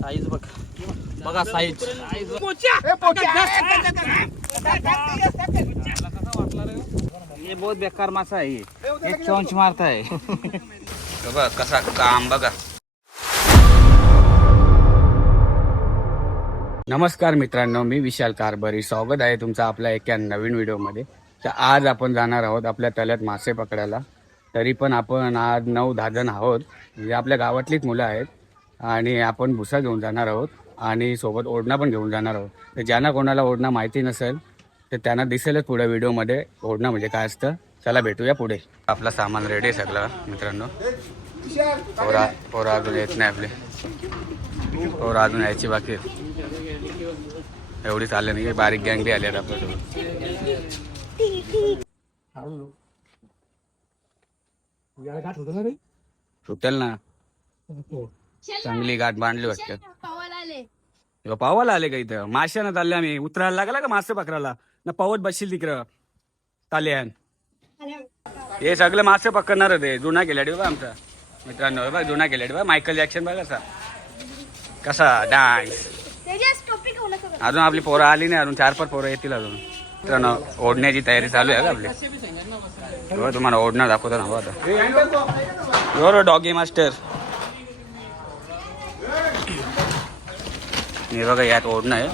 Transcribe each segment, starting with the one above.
Size बघा size हे बहुत बेकार मासा आहे एक चोंच मारताय बघा कसा काम बघा. नमस्कार मित्रांनो, मी विशाल कारभारी. स्वागत आहे तुमचं आपल्या एका नवीन व्हिडिओमध्ये. तर आज आपण जाणार आहोत आपल्या तळ्यात मासे पकडायला. तरी पण आपण आज 9-10 जण आहोत, म्हणजे आपल्या गावातलीच मुलं आहेत. आणि आपण भुसा घेऊन जाणार आहोत आणि सोबत ओढणा पण घेऊन जाणार आहोत. तर ज्यांना कोणाला ओढणा माहिती नसेल तर त्यांना दिसेलच पुढे व्हिडिओमध्ये ओढणा म्हणजे काय असतं. चला भेटूया पुढे. आपला सामान रेडी आहे सगळं मित्रांनो. पोरा अजून येत नाही आपले, पोरा अजून यायची बाकी एवढी चालले नाही. बारीक गँग बी आली आहेत आपल्यासोबत. सुटेल ना, चांगली गाठ बांधली वाटतं. पावाला आले का इथं? माशानं चालले आम्ही. उतरायला लागला का मासे पकडायला ना? पावत बसशील तिकडं ताल्यान. हे सगळे मासे पकडणार होते. जुना केल्याडी बा आमचा मित्रांनो. बघा जुना केल्याडी बा. मायकल जॅक्सन बघा कसा डान्स. अजून आपली पोरं आली नाही, अजून 4-5 पोरं येतील अजून. मित्रांनो ओढण्याची तयारी चालू आहे का आपली. तुम्हाला ओढणं दाखवतो ना आता. डॉगी मास्टर हे बघा, यात ओढणं आहे.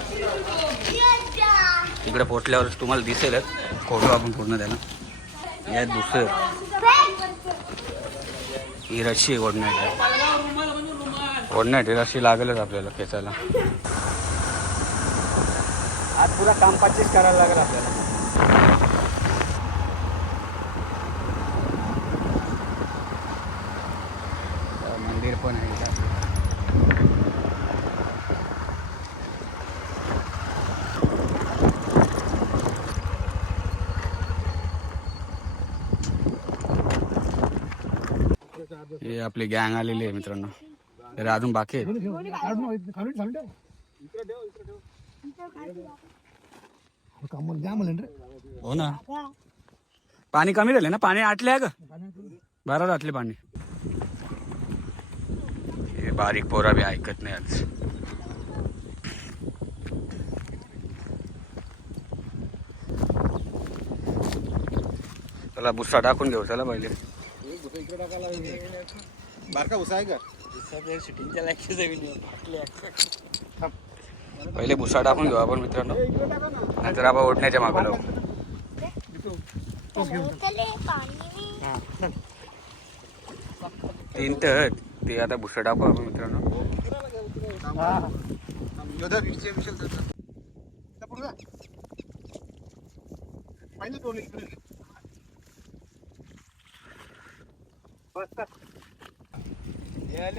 तिकडे पोचल्यावर तुम्हाला दिसेलच. फोटो आपण पूर्ण द्या ना. यात दुसरं ही रशी ओढण्याची रशी लागेलच आपल्याला खेचायला. आज पुरा कामकाजीच करायला लागेल आपल्याला. मंदिर पण आहे. हे आपली गँग आलेली आहे मित्रांनो. तर अजून बाकी आहे. हो ना, पाणी कमी झाले ना. पाणी आटले आहे का? बरं आटले पाणी. हे बारीक पोरा बी ऐकत नाही आज. चला भुसा टाकून घेऊ. चला पहिले बारका भुसा आहे का? पहिले भुसा टाकून घेऊ आपण मित्रांनो, नंतर आपण ओढण्याच्या मागं लावू. तीन तर ते आता भुसा टाकू आपण मित्रांनो.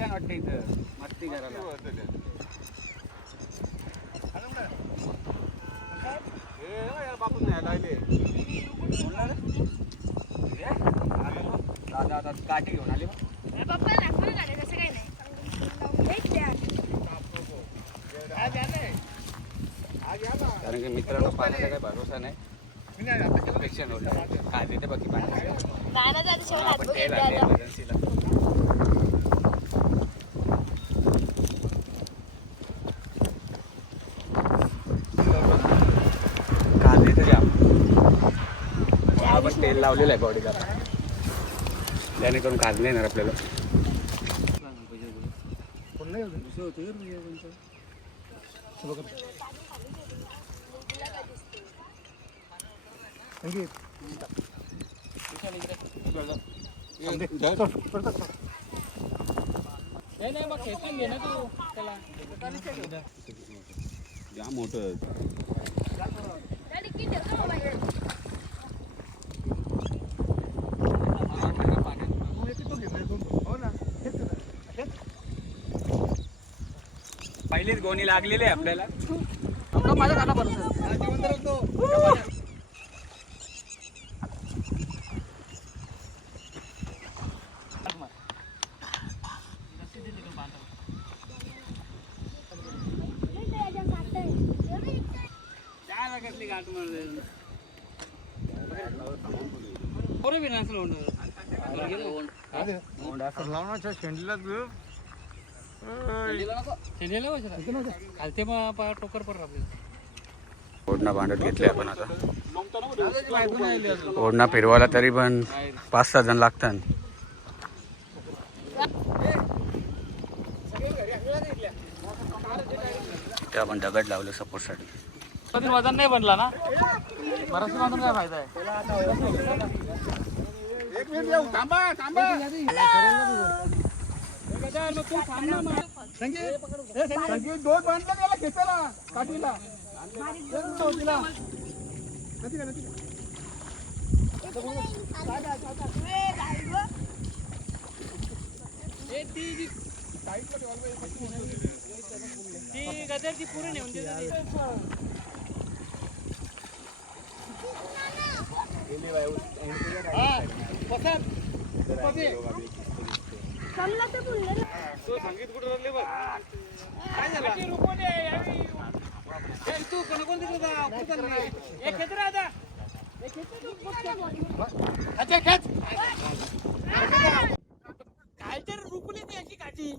वाटतं इथं मस्ती करायला. दादा काठी घेऊन आले. कारण की मित्रांनो पाण्याचा काही भरोसा नाही. इन्फेक्शन होतं काय देते बाकी पाण्याचं. आपण तेल लावलेलं आहे बॉडीला, त्याने करून खाज नाही येणार आपल्याला. जाम मोठं पहिलीच गोणी लागलेली आहे आपल्याला. माझ्या कानापर्यंत लावण्याच्या शेंडीला टोकर पर ओढणा बांधत घेतले आपण आता. ओढणा फिरवायला तरी पण 5-6 जण लागतात. ते आपण दगड लावले सपोर्ट साठी. वजन नाही बनला ना बराच बांधून काय फायदा आहे. एक मिनिट येऊ थांबा थांबा संगीत दोन बांधलं त्याला खेचायला काठीला ती पुढे नेऊन संगीत कुठे राहिले बघ काय झालं तू कोण तिकडे काय तर रुकली ती अशी काठी.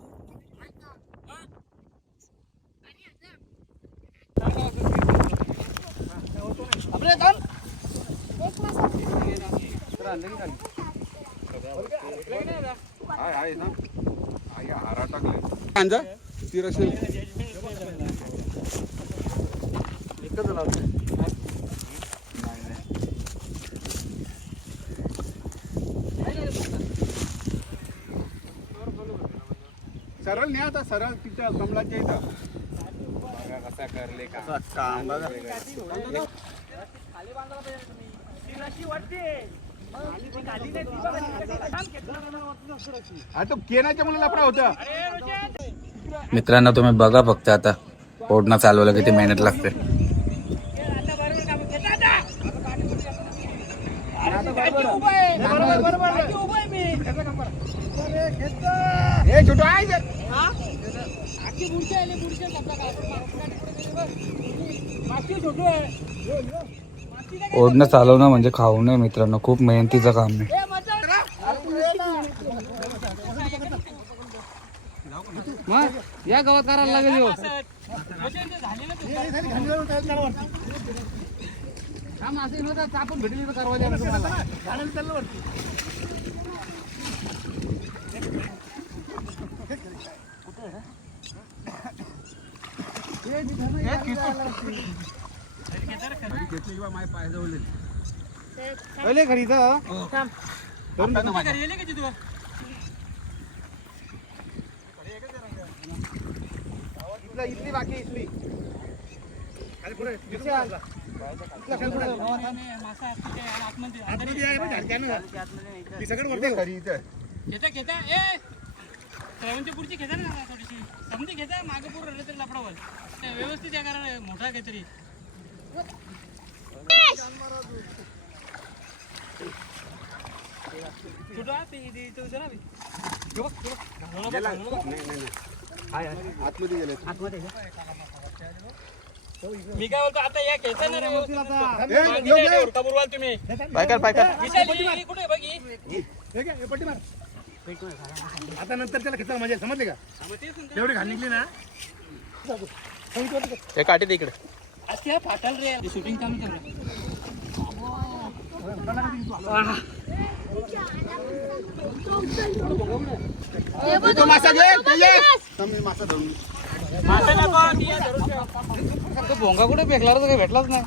आपले काम आहे ना हारा टाकले ती रशी एकच लावते. सरळ नाही आता सरळ तिच्या कमलाच्या इथं कसा करले कसा काम बघा. तो केनाच्या मुलाला लफडा होता. मित्रांनो तुम्ही बघा फक्त आता ओढणा चालवायला किती मेहनत लागते. छोटो आहे ओढणं चालवणं म्हणजे खाऊ नये मित्रांनो, खूप मेहनतीचं काम आहे. या गावात करायला लागेल. आपण भेटली तर करवा द्या घरी इथली बाकी इथली पुढची घेता ना थोडीशी समजी घेता मागे पूर्ण तरी लफडावर व्यवस्थित या करा मोठा काहीतरी. आतमध्ये गेले मी काय बोलतो आता या खेळता ना तुम्ही कुठे बघी पट्टी मार आता नंतर त्याला खेळता म्हणजे समजले का तेवढी घाण निघली ना काठी दे इकडे. फाटल रे शूटिंग चालू मासा घे मासा धरून भोंगा कुठे फेकला तर भेटलाच नाही.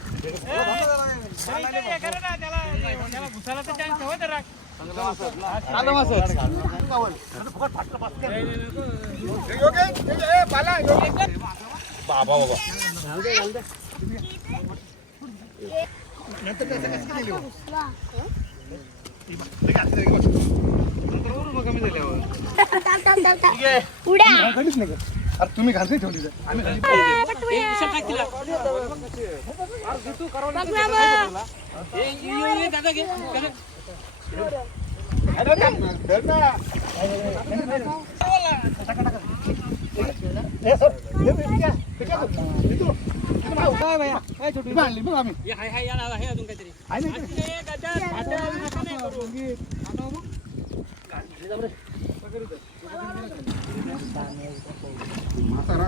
बाबा बाबा तुम्ही घालते ठेवली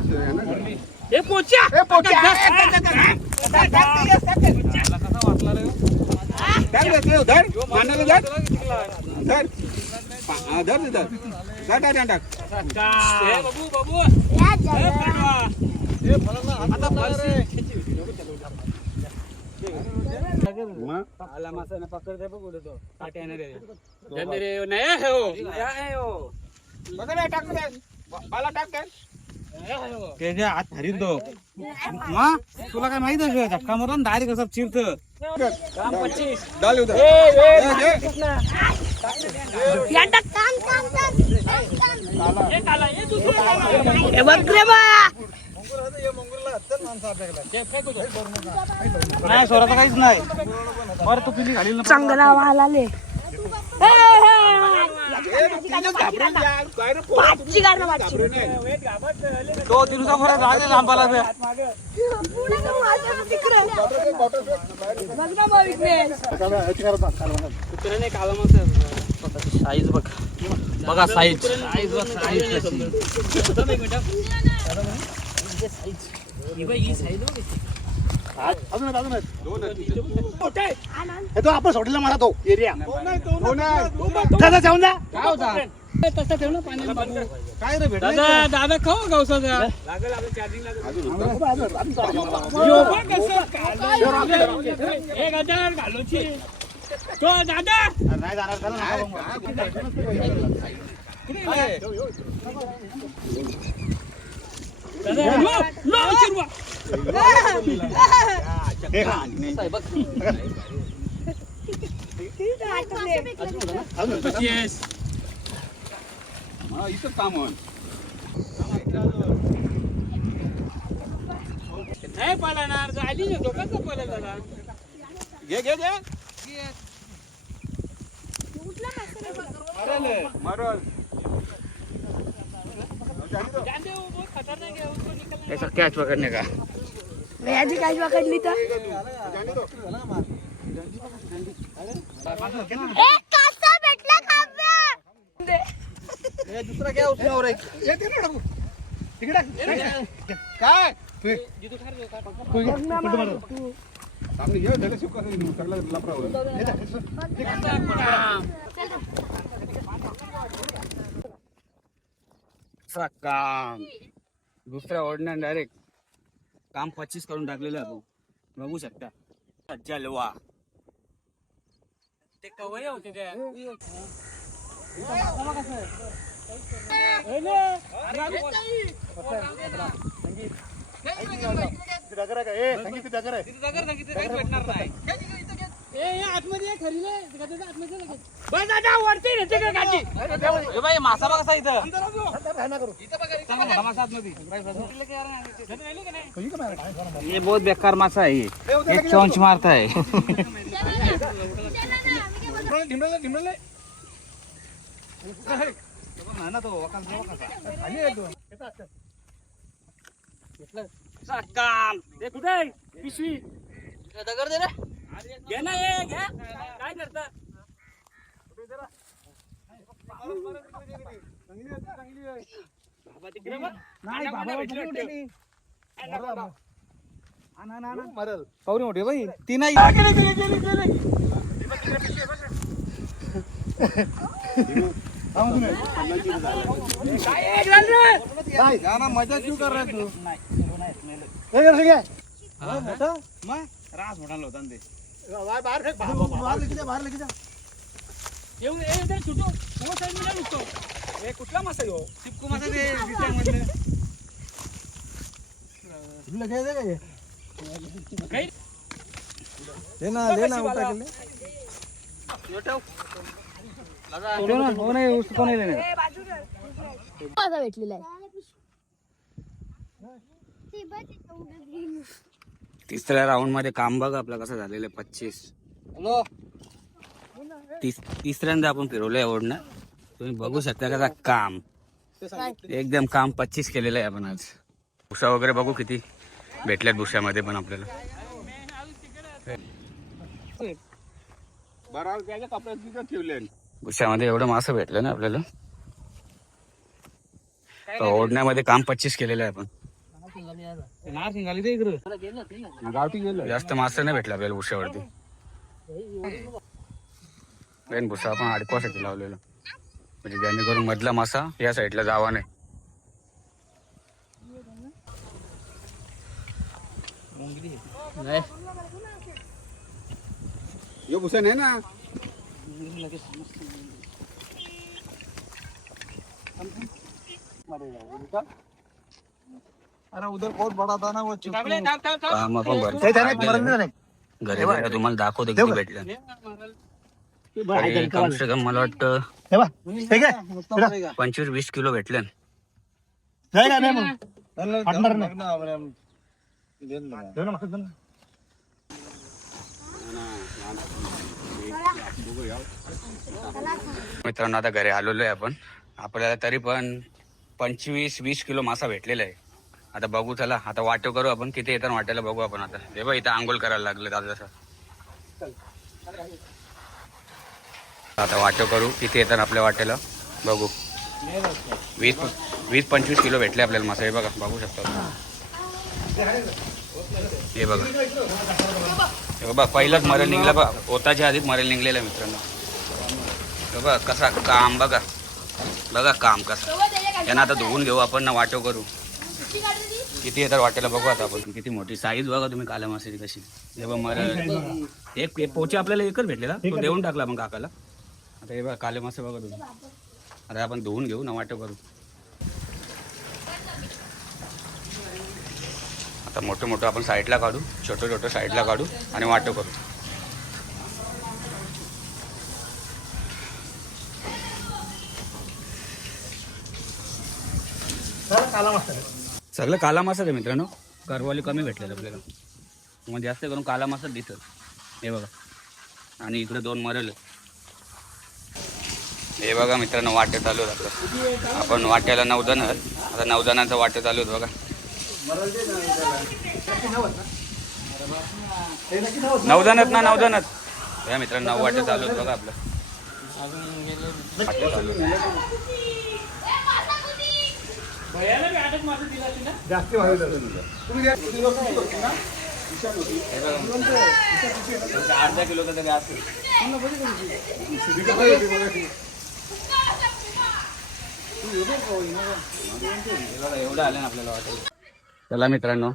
मासे आहे ना. हे पोच्या ए, पोच्या. धर रे, ते धर. मांडायला धर. धर. हा, धर रे, धर. धर, धर, धर, धर. बाबू मग? आला मासा ना पकडते बघ उडतो काटे येणार बघा रे, टाक रे. बाला टाक काय. त्याच्या हात हरित दो मा तुला काय माहित आहे का झटका मारून डायरेक्ट असं चिरत डाल उधर. नाही सोडायचं काहीच नाही बरं तू पिली घालील ना चांगला वाल आले पाचची गारणं पाचची तो तिनुसा फरक राहिले लांबाला बे. साईज बघ बघा साईज हे तो आपण सोडलेला मला तो एरिया जाऊन जा काय रे भेटा दादा दादा खाऊ गवसाचा तो दादा नाही जाणार इथं काम आहे. नाही पळणार झाली ना दोघांचा पळत दादा घे घे घे. मरल. ऐसा कॅच पकडणे का याची काय पकडली तर दुसरा काय उचलावर काय सामने ये जगह शिव कर लपरा हो. काम दुसऱ्या ओढण्याने डायरेक्ट काम 25 करून टाकलेलं आहे आपण बघू शकता जलवा ते कवय होते त्या मासा बघा इथं ये बहुत बेकार मासा है ये एक चौंच मारता है काम ते कुठे पिशवी दगड दे रे घे ना ये घ्या काय करता पावरी मोठी बाई ती नाही मजा क्यों कर रहा है तू. रास मोठा होता ते कुठला मासा येऊ चिपकू मासा माझा भेटलेला आहे तिसऱ्या राऊंड मध्ये काम बघ आपलं कसं झालेलं आहे 25 तिसऱ्यांदा आपण फिरवलंय ओढणं तुम्ही बघू शकता कसा काम एकदम काम 25 केलेलं आहे आपण आज भुसा वगैरे बघू किती भेटल्यात भुशामध्ये पण आपल्याला बरं त्याच्या कपड्यात तिथं ठेवले. भुशामध्ये एवढं मासं भेटलं ना आपल्याला तर ओढण्यामध्ये काम 25 केलेलं आहे आपण गावठी गेलं जास्त मासा नाही भेटला आपल्याला उशावरती. मेन भुसा आपण अडकवासाठी लावलेला, म्हणजे जेणेकरून मधला मासा या साईडला जावा नाही. यो भुसा नाही ना. अरे उधर बहुत बड़ा था ना वो काम आपण भरपूर ते त्याने काढलेलं मरण आहे. नाही. घरी गेल्यावर तुम्हाला दाखवतो किती भेटलं. तरी कम से कम मला वाटतं हे बघ, हे घे. 25-20 किलो भेटले. नाही का, नाही मग. फाटणार नाही. देऊ ना, मस्त देऊ ना. मित्रांनो आता घरी आलेलो आहे आपण. आपल्याला तरी पण 25-20 किलो मासा भेटलेला आहे. आता बघू, चला आता वाटो करू आपण किती येतात वाटायला बघू आपण. आता हे बघ इथं आंघोळ करायला लागले दादा जसं. आता वाटो करू किती येतात आपल्या वाट्याला बघू. 20-25 किलो भेटले आपल्याला मासा. हे बघा, बघू शकता. हे बघा, हे बघा पहिलंच मरेल निघला बघा. ओताच्या आधीच मरेल निघलेलं आहे मित्रांनो. हे बघा कसा काम, बघा बघा काम कसं. यांना आता धुवून घेऊ आपण ना, वाटो करू किती येतात वाटायला बघू आता आपण. किती मोठी साईज बघा तुम्ही काल्या माशाची कशी. हे बघ मरेल एक पोचे आपल्याला एकच भेटलेला, तो देऊन टाकला आपण काकाला. आता हे बघा काले मासे बघा तुम्ही. आता आपण धुवून घेऊ ना, वाटो करू. आता मोठं मोठं आपण साईडला काढू, छोटं छोटं साईडला काढू आणि वाटो करू. सगळं काला मासाच आहे मित्रांनो. करवाली कमी भेटलेलं आपल्याला, मग जास्त करून काला मासाच दिसत. हे बघा, आणि इकडे 2 मरेल. हे बघा मित्रांनो, वाटे चालू आहेत आपलं. आपण वाट्याला 9 जण आहेत. आता 9 जणांचं वाटे चालू आहेत बघा. 9 जण आहेत ना, 9 जण आहेत. या मित्रांनो 9 वाटे चालू आहेत बघा आपलं. वाटे चालू आहेत. जास्ती व्हावी लागेल. अर्धा किलोचा तरी असेल. एवढं आलं ना आपल्याला वाटेल. चला मित्रांनो,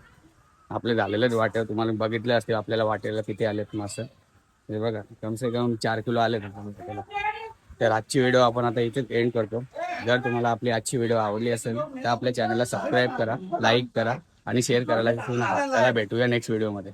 आपले झालेलेच वाटे तुम्हाला बघितले असतील आपल्याला वाटेला किती आलेत मासे. हे बघा कम से कम 4 किलो आले. तर आजची व्हिडिओ आपण आता इथेच एंड करतो. जर तुम्हाला आपली आजची व्हिडिओ आवडली असेल तर आपल्या चॅनलला सबस्क्राईब करा, लाईक करा आणि शेअर करायला विसरू नका. त्याला भेटूया नेक्स्ट व्हिडिओमध्ये.